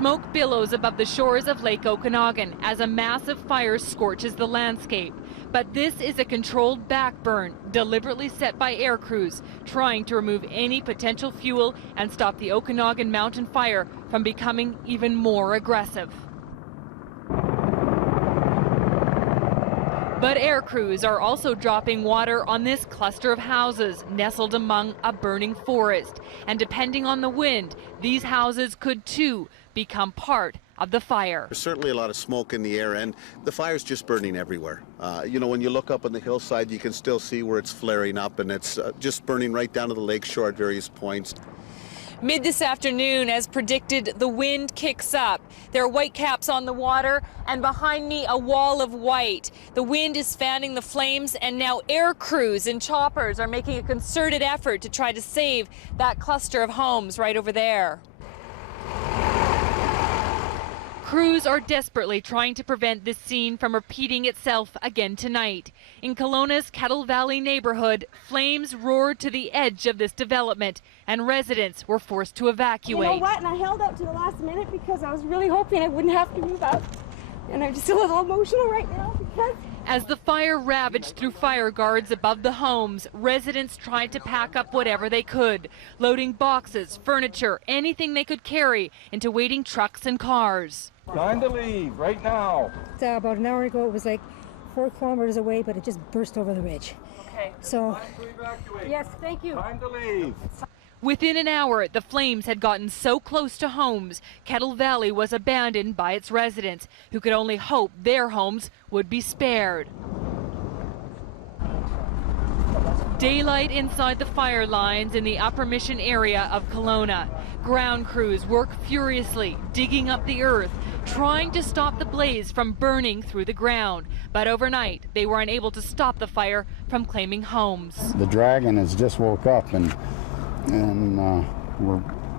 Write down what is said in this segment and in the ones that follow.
Smoke billows above the shores of Lake Okanagan as a massive fire scorches the landscape. But this is a controlled backburn, deliberately set by air crews, trying to remove any potential fuel and stop the Okanagan Mountain Fire from becoming even more aggressive. But air crews are also dropping water on this cluster of houses nestled among a burning forest. And depending on the wind, these houses could too become part of the fire. There's certainly a lot of smoke in the air, and the fire's just burning everywhere. When you look up on the hillside, you can still see where it's flaring up, and it's just burning right down to the lake shore at various points. Mid this afternoon, as predicted, the wind kicks up. There are white caps on the water, and behind me a wall of white. The wind is fanning the flames, and now air crews and choppers are making a concerted effort to try to save that cluster of homes right over there. Crews are desperately trying to prevent this scene from repeating itself again tonight. In Kelowna's Kettle Valley neighborhood, flames roared to the edge of this development, and residents were forced to evacuate. You know what? And I held up to the last minute because I was really hoping I wouldn't have to move out. And I'm just a little emotional right now because... As the fire ravaged through fire guards above the homes, residents tried to pack up whatever they could, loading boxes, furniture, anything they could carry into waiting trucks and cars. Time to leave right now. About an hour ago, it was like 4 kilometers away, but it just burst over the ridge. Okay. So, Time to evacuate. yes, thank you. Time to leave. Within an hour, the flames had gotten so close to homes, Kettle Valley was abandoned by its residents, who could only hope their homes would be spared. Daylight inside the fire lines in the Upper Mission area of Kelowna. Ground crews work furiously, digging up the earth, trying to stop the blaze from burning through the ground. But overnight, they were unable to stop the fire from claiming homes. The dragon has just woke up, and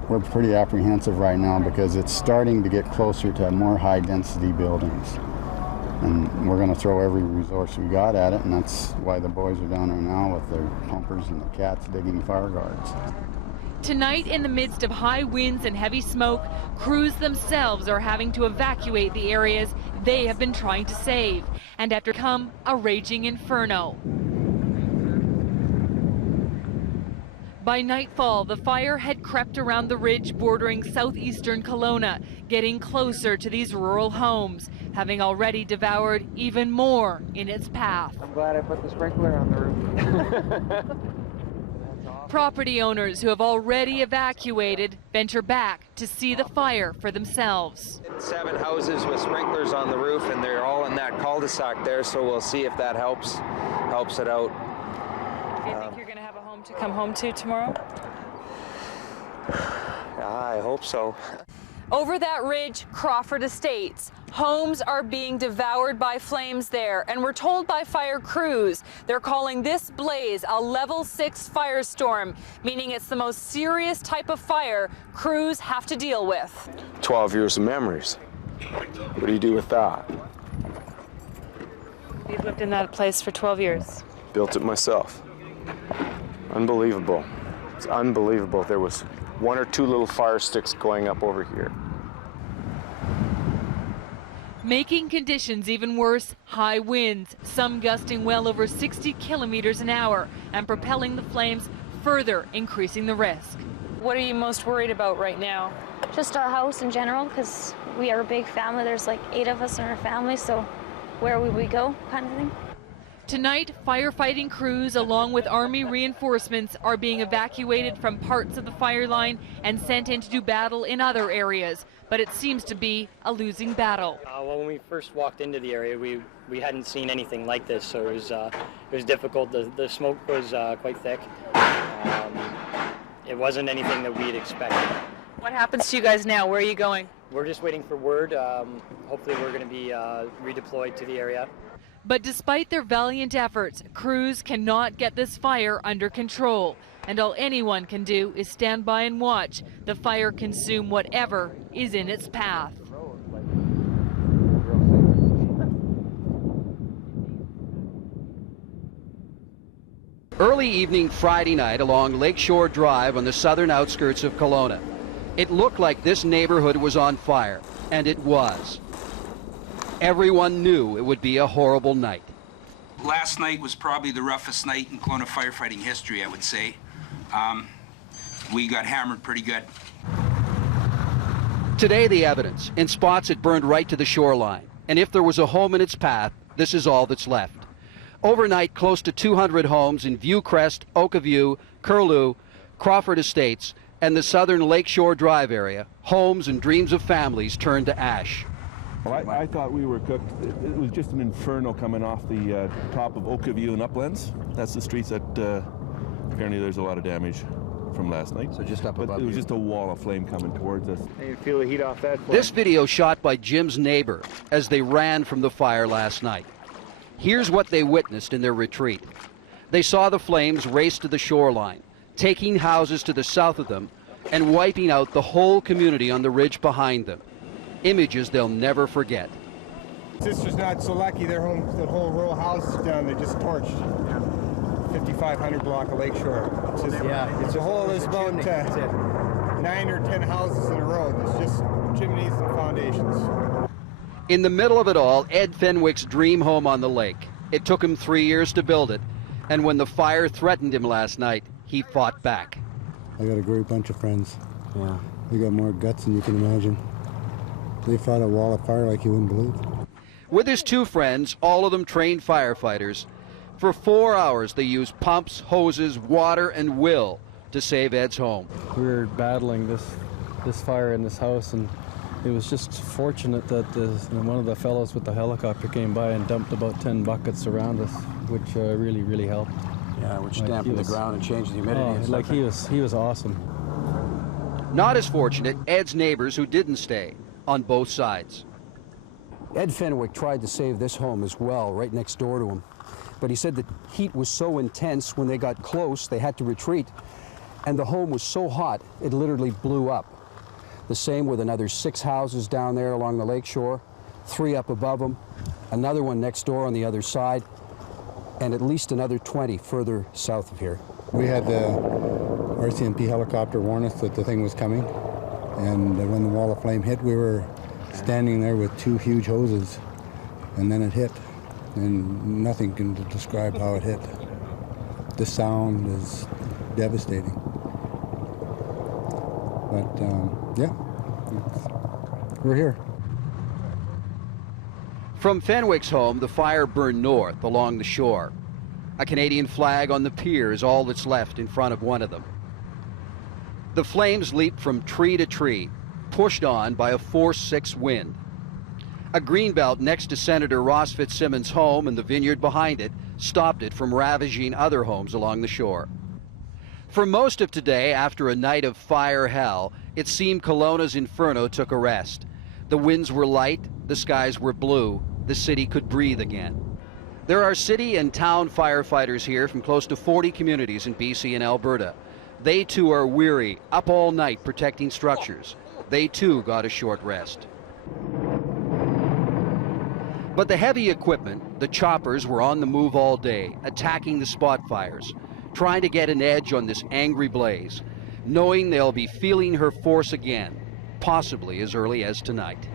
we're pretty apprehensive right now because it's starting to get closer to more high-density buildings. And we're going to throw every resource we got at it, and that's why the boys are down there now with their pumpers and the cats digging fire guards. Tonight, in the midst of high winds and heavy smoke, crews themselves are having to evacuate the areas they have been trying to save, and after come a raging inferno. By nightfall, the fire had crept around the ridge bordering southeastern Kelowna, getting closer to these rural homes, having already devoured even more in its path. I'm glad I put the sprinkler on the roof. Property owners who have already evacuated venture back to see the fire for themselves. 7 houses with sprinklers on the roof, and they're all in that cul-de-sac there, so we'll see if that helps it out. Do you think you're going to have a home to come home to tomorrow? I hope so. Over that ridge, Crawford Estates. Homes are being devoured by flames there, and we're told by fire crews they're calling this blaze a level 6 firestorm, meaning it's the most serious type of fire crews have to deal with. 12 years of memories. What do you do with that? You've lived in that place for 12 years. Built it myself. Unbelievable. It's unbelievable. There was 1 or 2 little fire sticks going up over here. Making conditions even worse, high winds, some gusting well over 60 kilometers an hour and propelling the flames further, increasing the risk. What are you most worried about right now? Just our house in general, because we are a big family. There's like 8 of us in our family, so where would we go, kind of thing. Tonight, firefighting crews along with Army reinforcements are being evacuated from parts of the fire line and sent in to do battle in other areas. But it seems to be a losing battle. Well, when we first walked into the area, we hadn't seen anything like this, so it was difficult. The smoke was quite thick. It wasn't anything that we had expected. What happens to you guys now? Where are you going? We're just waiting for word. Hopefully we're going to be redeployed to the area. But despite their valiant efforts, crews cannot get this fire under control. And all anyone can do is stand by and watch the fire consume whatever is in its path. Early evening Friday night along Lakeshore Drive on the southern outskirts of Kelowna. It looked like this neighborhood was on fire, and it was. Everyone knew it would be a horrible night. Last night was probably the roughest night in Kelowna firefighting history, I would say. We got hammered pretty good. Today, the evidence. In spots, it burned right to the shoreline. And if there was a home in its path, this is all that's left. Overnight, close to 200 homes in Viewcrest, Okaview, Curlew, Crawford Estates, and the southern Lakeshore Drive area, homes and dreams of families turned to ash. Well, I thought we were cooked. It was just an inferno coming off the top of Okaview and Uplands. That's the streets that apparently there's a lot of damage from last night. So just up but above it was you. Just a wall of flame coming towards us. And you feel the heat off that flame. This video shot by Jim's neighbor as they ran from the fire last night. Here's what they witnessed in their retreat. They saw the flames race to the shoreline, taking houses to the south of them and wiping out the whole community on the ridge behind them. Images they'll never forget. Sister's not so lucky. Their home, the whole row of houses down there just torched. 5500 block of Lakeshore. It's just, it's a whole, there's about 9 or 10 houses in a row. There's just chimneys and foundations. In the middle of it all, Ed Fenwick's dream home on the lake. It took him 3 years to build it, and when the fire threatened him last night, he fought back. I got a great bunch of friends. Yeah. They got more guts than you can imagine. They fought a wall of fire like you wouldn't believe. With his two friends, all of them trained firefighters, for 4 hours they used pumps, hoses, water, and will to save Ed's home. We were battling this fire in this house, and it was just fortunate that one of the fellows with the helicopter came by and dumped about 10 buckets around us, which really, really helped. Yeah, which dampened the ground and changed the humidity. Oh, like he was awesome. Not as fortunate, Ed's neighbors who didn't stay, on both sides. Ed Fenwick tried to save this home as well, right next door to him. But he said the heat was so intense, when they got close, they had to retreat. And the home was so hot, it literally blew up. The same with another 6 houses down there along the lakeshore, 3 up above them, another one next door on the other side, and at least another 20 further south of here. We had the RCMP helicopter warn us that the thing was coming. And when the wall of flame hit, we were standing there with 2 huge hoses, and then it hit. And nothing can describe how it hit. The sound is devastating. But yeah, we're here. From Fenwick's home, the fire burned north along the shore. A Canadian flag on the pier is all that's left in front of one of them. The flames leaped from tree to tree, pushed on by a force 6 wind. A greenbelt next to Senator Ross Fitzsimmons' home and the vineyard behind it stopped it from ravaging other homes along the shore. For most of today, after a night of fire hell, it seemed Kelowna's inferno took a rest. The winds were light, the skies were blue, the city could breathe again. There are city and town firefighters here from close to 40 communities in BC and Alberta. They too are weary, up all night protecting structures. They too got a short rest. But the heavy equipment, the choppers, were on the move all day, attacking the spot fires, trying to get an edge on this angry blaze, knowing they'll be feeling her force again, possibly as early as tonight.